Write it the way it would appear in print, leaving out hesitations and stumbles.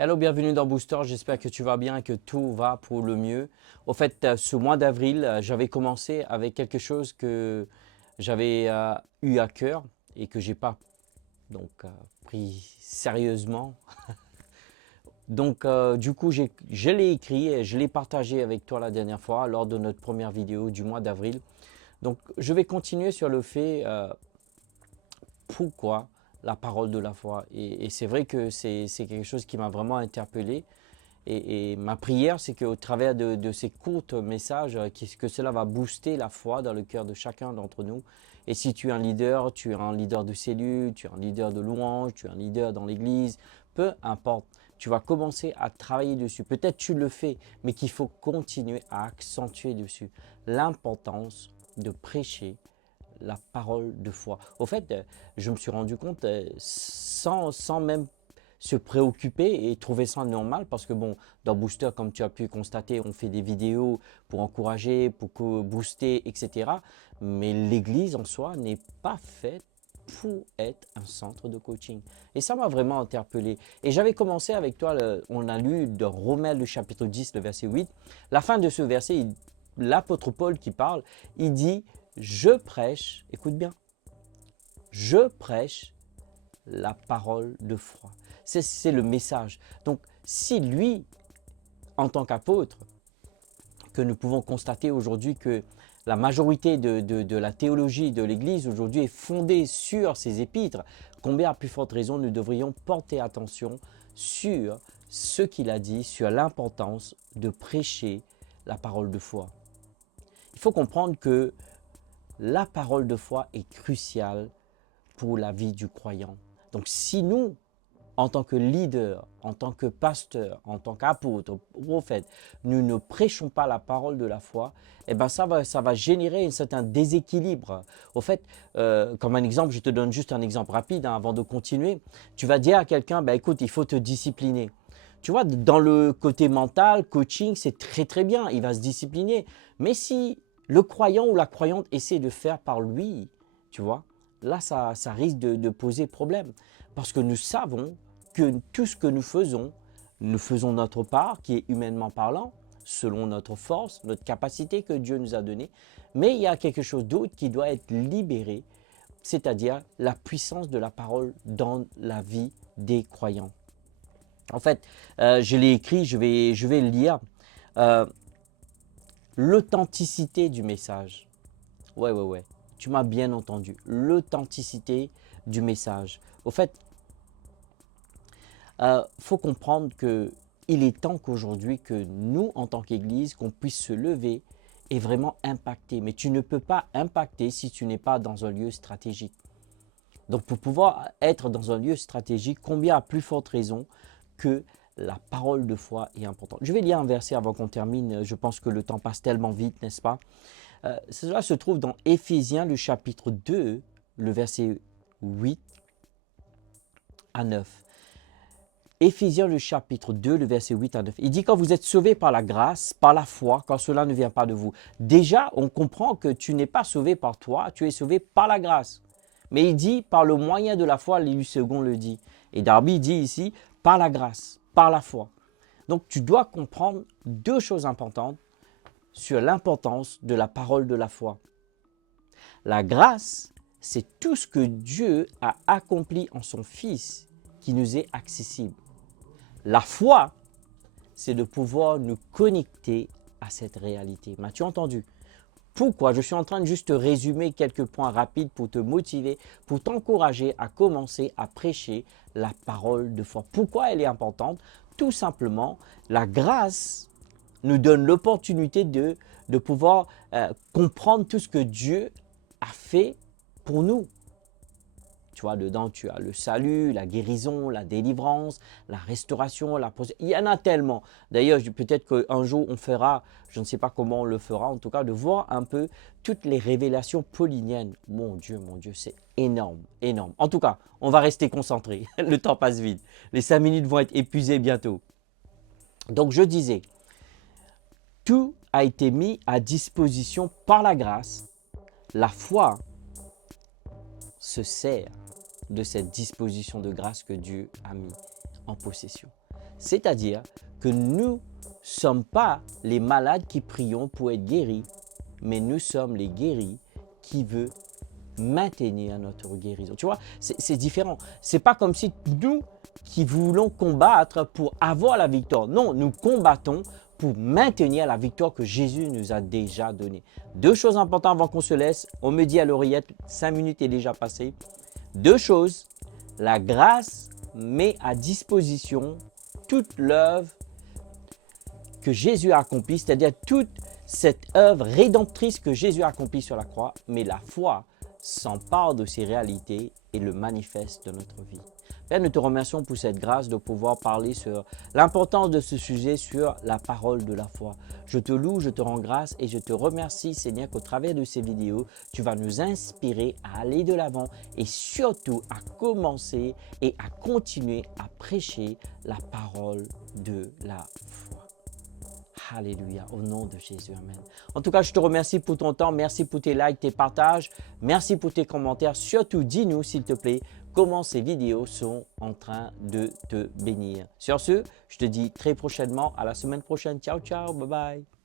Hello, bienvenue dans Booster, j'espère que tu vas bien et que tout va pour le mieux. Au fait, ce mois d'avril, j'avais commencé avec quelque chose que j'avais eu à cœur et que j'ai pas pris sérieusement. Du coup, je l'ai écrit et je l'ai partagé avec toi la dernière fois lors de notre première vidéo du mois d'avril. Donc, je vais continuer sur le fait pourquoi la parole de la foi. Et c'est vrai que c'est quelque chose qui m'a vraiment interpellé. Et ma prière, c'est qu'au travers de ces courts messages, que cela va booster la foi dans le cœur de chacun d'entre nous. Et si tu es un leader de cellule, tu es un leader de louange, tu es un leader dans l'église, peu importe, tu vas commencer à travailler dessus. Peut-être tu le fais, mais qu'il faut continuer à accentuer dessus l'importance de prêcher la parole de foi. Au fait, je me suis rendu compte sans même se préoccuper et trouver ça normal parce que bon, dans Booster, comme tu as pu constater, on fait des vidéos pour encourager, pour booster, etc. Mais l'église en soi n'est pas faite pour être un centre de coaching. Et ça m'a vraiment interpellé. Et j'avais commencé avec toi, on a lu dans Romains le chapitre 10, le verset 8. La fin de ce verset, l'apôtre Paul qui parle, il dit, je prêche, écoute bien, je prêche la parole de foi. C'est le message. Donc, si lui, en tant qu'apôtre, que nous pouvons constater aujourd'hui que la majorité de la théologie de l'Église aujourd'hui est fondée sur ces épîtres, combien à plus forte raison nous devrions porter attention sur ce qu'il a dit, sur l'importance de prêcher la parole de foi. Il faut comprendre que la parole de foi est cruciale pour la vie du croyant. Donc si nous, en tant que leader, en tant que pasteur, en tant qu'apôtre, prophète, nous ne prêchons pas la parole de la foi, eh ben ça va générer un certain déséquilibre. Au fait, comme un exemple, je te donne juste un exemple rapide avant de continuer. Tu vas dire à quelqu'un, bah, écoute, il faut te discipliner. Tu vois, dans le côté mental, coaching, c'est très très bien, il va se discipliner. Mais si le croyant ou la croyante essaie de faire par lui, tu vois, là, ça risque de poser problème. Parce que nous savons que tout ce que nous faisons notre part, qui est humainement parlant, selon notre force, notre capacité que Dieu nous a donnée. Mais il y a quelque chose d'autre qui doit être libéré, c'est-à-dire la puissance de la parole dans la vie des croyants. En fait, je l'ai écrit, je vais le lire. Euh, L'authenticité du message. Ouais. Tu m'as bien entendu. L'authenticité du message. Au fait, faut comprendre qu'il est temps qu'aujourd'hui, que nous, en tant qu'Église, qu'on puisse se lever et vraiment impacter. Mais tu ne peux pas impacter si tu n'es pas dans un lieu stratégique. Donc, pour pouvoir être dans un lieu stratégique, combien à plus forte raison que la parole de foi est importante. Je vais lire un verset avant qu'on termine. Je pense que le temps passe tellement vite, n'est-ce pas? Cela se trouve dans Éphésiens, le chapitre 2, le verset 8 à 9. Éphésiens le chapitre 2, le verset 8 à 9. Il dit quand vous êtes sauvés par la grâce, par la foi, quand cela ne vient pas de vous. Déjà, on comprend que tu n'es pas sauvé par toi, tu es sauvé par la grâce. Mais il dit par le moyen de la foi, l'élu second le dit. Et Darby dit ici par la grâce, par la foi. Donc tu dois comprendre deux choses importantes sur l'importance de la parole de la foi. La grâce, c'est tout ce que Dieu a accompli en son Fils qui nous est accessible. La foi, c'est de pouvoir nous connecter à cette réalité. M'as-tu entendu? Pourquoi? Je suis en train de juste résumer quelques points rapides pour te motiver, pour t'encourager à commencer à prêcher la parole de foi. Pourquoi elle est importante? Tout simplement, la grâce nous donne l'opportunité de pouvoir comprendre tout ce que Dieu a fait pour nous. Tu vois, dedans, tu as le salut, la guérison, la délivrance, la restauration, la protection. Il y en a tellement. D'ailleurs, peut-être qu'un jour, on fera, je ne sais pas comment on le fera, en tout cas, de voir un peu toutes les révélations pauliniennes. Mon Dieu, c'est énorme, énorme. En tout cas, on va rester concentré. Le temps passe vite. Les 5 minutes vont être épuisées bientôt. Donc, je disais, tout a été mis à disposition par la grâce. La foi se sert de cette disposition de grâce que Dieu a mis en possession. C'est-à-dire que nous ne sommes pas les malades qui prions pour être guéris, mais nous sommes les guéris qui veulent maintenir notre guérison. Tu vois, c'est différent. C'est pas comme si nous qui voulons combattre pour avoir la victoire. Non, nous combattons pour maintenir la victoire que Jésus nous a déjà donnée. Deux choses importantes avant qu'on se laisse. On me dit à l'oreillette, 5 minutes est déjà passé. Deux choses. La grâce met à disposition toute l'œuvre que Jésus a accomplie, c'est-à-dire toute cette œuvre rédemptrice que Jésus a accomplie sur la croix, mais la foi s'empare de ces réalités et le manifeste dans notre vie. Père, nous te remercions pour cette grâce de pouvoir parler sur l'importance de ce sujet, sur la parole de la foi. Je te loue, je te rends grâce et je te remercie, Seigneur, qu'au travers de ces vidéos, tu vas nous inspirer à aller de l'avant et surtout à commencer et à continuer à prêcher la parole de la foi. Alléluia, au nom de Jésus, amen. En tout cas, je te remercie pour ton temps, merci pour tes likes, tes partages, merci pour tes commentaires. Surtout, dis-nous, s'il te plaît, comment ces vidéos sont en train de te bénir. Sur ce, je te dis très prochainement, à la semaine prochaine. Ciao, ciao, bye bye.